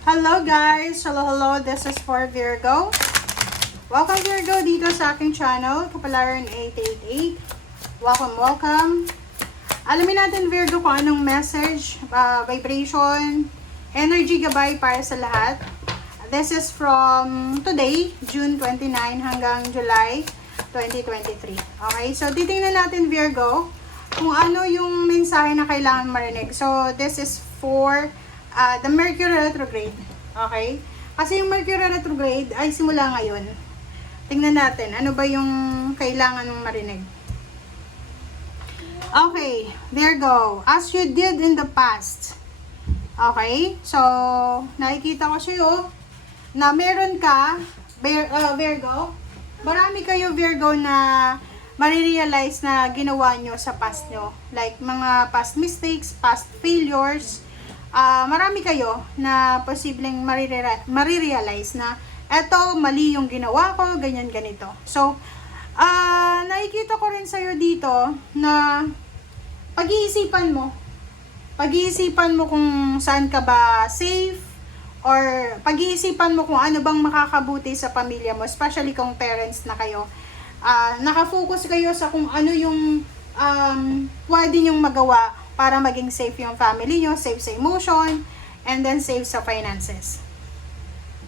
Hello guys! Hello! This is for Virgo. Welcome Virgo dito sa aking channel, Kapalaran 888. Welcome! Alamin natin Virgo kung anong message, vibration, energy gabay para sa lahat. This is from today, June 29 hanggang July 2023. Okay, so titingnan natin Virgo kung ano yung mensahe na kailangan marinig. So this is for the Mercury retrograde. Okay? Kasi yung Mercury retrograde ay simula ngayon. Tingnan natin, ano ba yung kailangan mong marinig. Okay, there go. As you did in the past. Okay? So, nakikita ko sa'yo na meron ka, Virgo, marami kayo Virgo na marirealize na ginawa nyo sa past nyo. Like, mga past mistakes, past failures, marami kayo na posibleng marirealize na eto, mali yung ginawa ko, ganyan, ganito. So, nakikita ko rin sa'yo dito na pag-iisipan mo kung saan ka ba safe, or pag-iisipan mo kung ano bang makakabuti sa pamilya mo, especially kung parents na kayo. Nakafocus kayo sa kung ano yung pwede nyong magawa para maging safe yung family nyo, safe sa emotion, and then safe sa finances.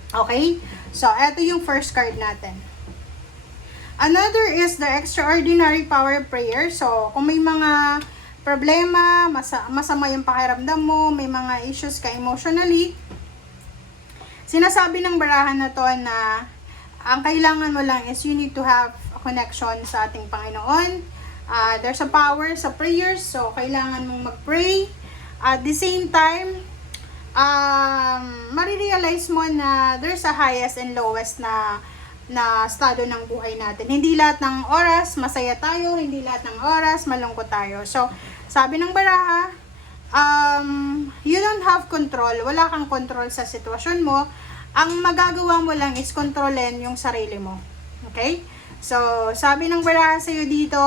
Okay? So, eto yung first card natin. Another is the extraordinary power prayer. So, kung may mga problema, masama yung pakiramdam mo, may mga issues ka emotionally, sinasabi ng barahan na to na ang kailangan mo lang is you need to have a connection sa ating Panginoon. There's a power sa prayers, so kailangan mong mag-pray. At the same time, marirealize mo na there's a highest and lowest na estado ng buhay natin. Hindi lahat ng oras masaya tayo, hindi lahat ng oras malungkot tayo. So, sabi ng baraha, you don't have control, wala kang control sa sitwasyon mo. Ang magagawa mo lang is kontrolin yung sarili mo. Okay? So, sabi ng baraha sa'yo dito,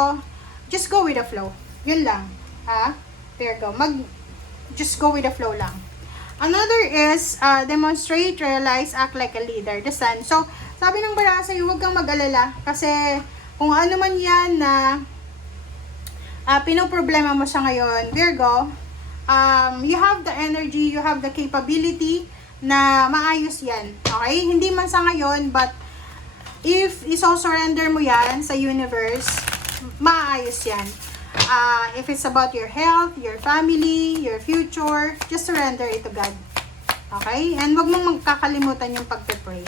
just go with the flow. Yun lang. Virgo. Just go with the flow lang. Another is, demonstrate, realize, act like a leader. The sun. So, sabi ng baraha sa'yo, huwag kang mag-alala. Kasi, kung ano man yan na pinoproblema mo sa ngayon, Virgo, you have the energy, you have the capability na maayos yan. Okay? Hindi man sa ngayon, but if iso-surrender mo yan sa universe, maayos yan. If it's about your health, your family, your future, just surrender it to God. Okay? And wag mong magkakalimutan yung pagpe-pray.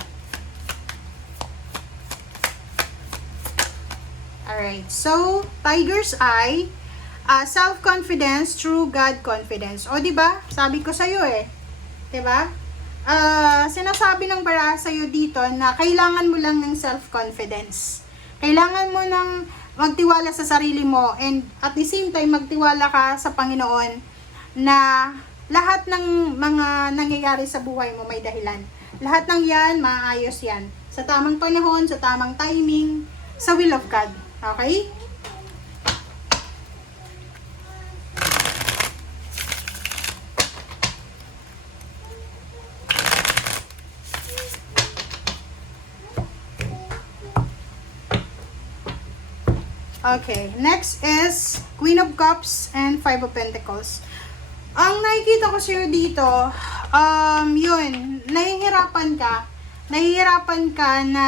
Alright. So, Tiger's Eye, self-confidence through God confidence. O, diba? Sabi ko sa'yo eh. Diba? Sinasabi ng baraha sa'yo dito na kailangan mo lang ng self-confidence. Kailangan mo ng magtiwala sa sarili mo, and at the same time magtiwala ka sa Panginoon na lahat ng mga nangyayari sa buhay mo may dahilan. Lahat ng yan, maayos yan. Sa tamang panahon, sa tamang timing, sa will of God. Okay? Okay, next is Queen of Cups and Five of Pentacles. Ang nakikita ko sa'yo dito, yun, nahihirapan ka na,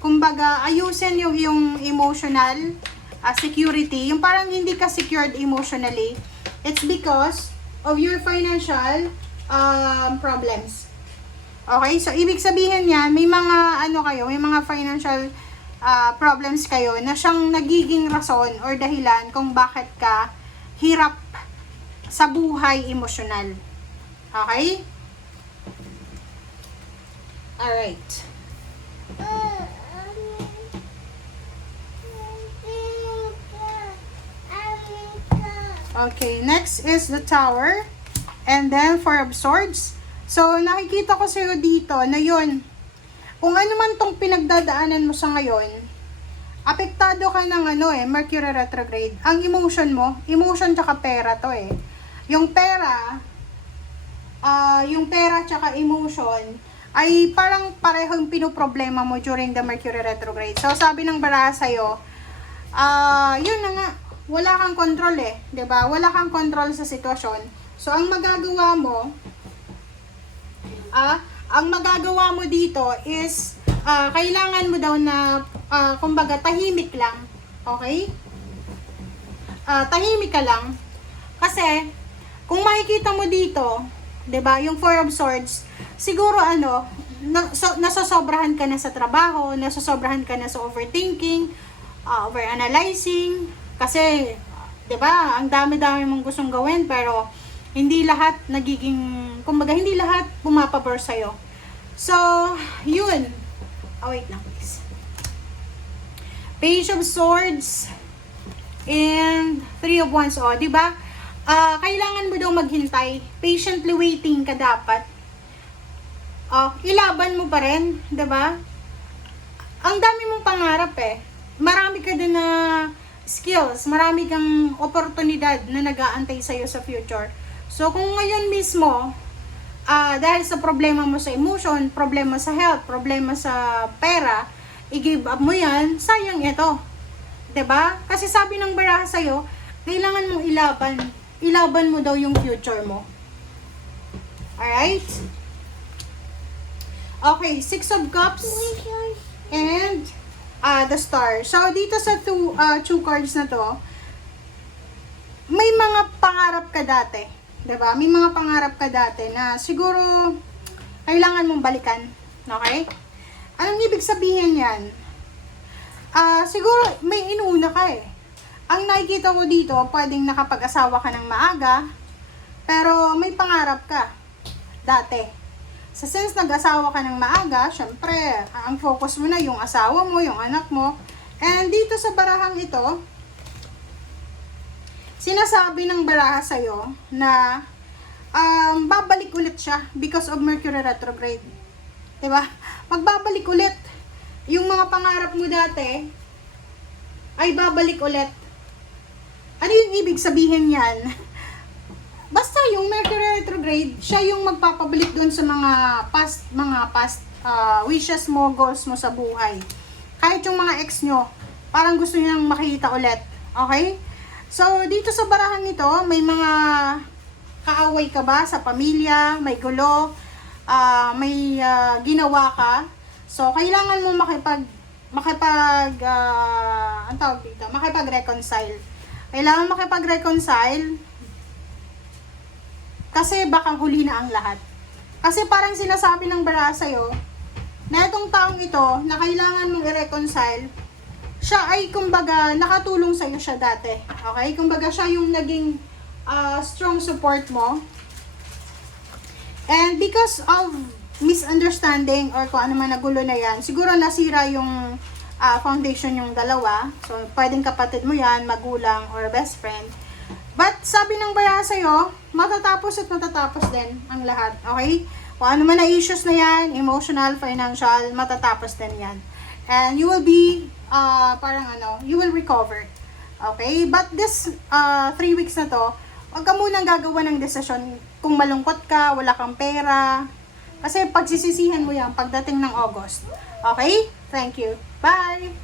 kumbaga, ayusin yung emotional security, yung parang hindi ka secured emotionally. It's because of your financial problems. Okay, so ibig sabihin yan, may mga, may mga financial problems kayo na siyang nagiging rason or dahilan kung bakit ka hirap sa buhay emosyonal. Okay? Alright. Okay, next is the Tower. And then, Four of Swords. So, nakikita ko sa'yo dito na yun, kung ano man tong pinagdadaanan mo sa ngayon, apektado ka ng Mercury retrograde. Ang emotion mo, emotion tsaka pera to eh. Yung pera, yung pera tsaka emotion, ay parang pareho yung pinoproblema mo during the Mercury retrograde. So, sabi ng baraha sa'yo, yun na nga, wala kang control eh, 'di ba? Wala kang control sa sitwasyon. So, ang magagawa mo dito is, kailangan mo daw na, kumbaga, tahimik lang. Okay? Tahimik ka lang. Kasi, kung makikita mo dito, 'di ba, yung Four of Swords, siguro nasosobrahan ka na sa trabaho, nasosobrahan ka na sa overthinking, overanalyzing, kasi 'di ba, ang dami-dami mong gustong gawin pero hindi lahat nagiging, kumbaga hindi lahat pumapabor sa iyo. So, yun. Wait lang please. Page of Swords and Three of Wands, 'di ba? Kailangan mo daw maghintay. Patiently waiting ka dapat. Ilaban mo pa rin, 'di ba? Ang dami mong pangarap eh. Marami ka din na skills, marami kang oportunidad na nag-aantay sa iyo sa future. So kung ngayon mismo, dahil sa problema mo sa emotion, problema sa health, problema sa pera, i-give up mo 'yan, sayang ito. 'Di ba? Kasi sabi ng baraha sa iyo, kailangan mong ilaban mo daw yung future mo. Alright? Okay, Six of Cups and the Star. So, dito sa two cards na to, may mga pangarap ka dati. 'Di ba? May mga pangarap ka dati na siguro kailangan mong balikan. Okay? Anong ibig sabihin yan? Siguro may inuuna ka eh. Ang nakikita ko dito, pwedeng nakapag-asawa ka ng maaga, pero may pangarap ka dati. Sa sense nag-asawa ka ng maaga, syempre, ang focus mo na yung asawa mo, yung anak mo. And dito sa barahang ito, sinasabi ng baraha sa'yo na babalik ulit siya because of Mercury retrograde. Diba? Magbabalik ulit. Yung mga pangarap mo dati, ay babalik ulit. Ano yung ibig sabihin yan? Basta yung Mercury retrograde, siya yung magpapabalik doon sa mga past wishes mo, goals mo sa buhay. Kahit yung mga ex nyo, parang gusto nyo nang makita ulit. Okay? So, dito sa barahang ito, may mga kaaway ka ba sa pamilya, may gulo, may ginawa ka. So, kailangan mo makipag-reconcile. Kailangan makipag-reconcile kasi baka huli na ang lahat. Kasi parang sinasabi ng baraha sa'yo na itong taong ito na kailangan mong i-reconcile, siya ay kumbaga nakatulong sa'yo siya dati. Okay? Kumbaga siya yung naging strong support mo. And because of misunderstanding or kung ano man nagulo na yan, siguro nasira yung foundation yung dalawa. So, pwedeng kapatid mo yan, magulang, or best friend. But, sabi ng baraha sa'yo, matatapos at matatapos din ang lahat. Okay? Kung ano man na issues na yan, emotional, financial, matatapos din yan. And you will be, you will recover. Okay? But this 3 weeks na to, huwag ka munang gagawa ng desisyon kung malungkot ka, wala kang pera. Kasi pagsisisihan mo yan pagdating ng August. Okay? Thank you. Bye!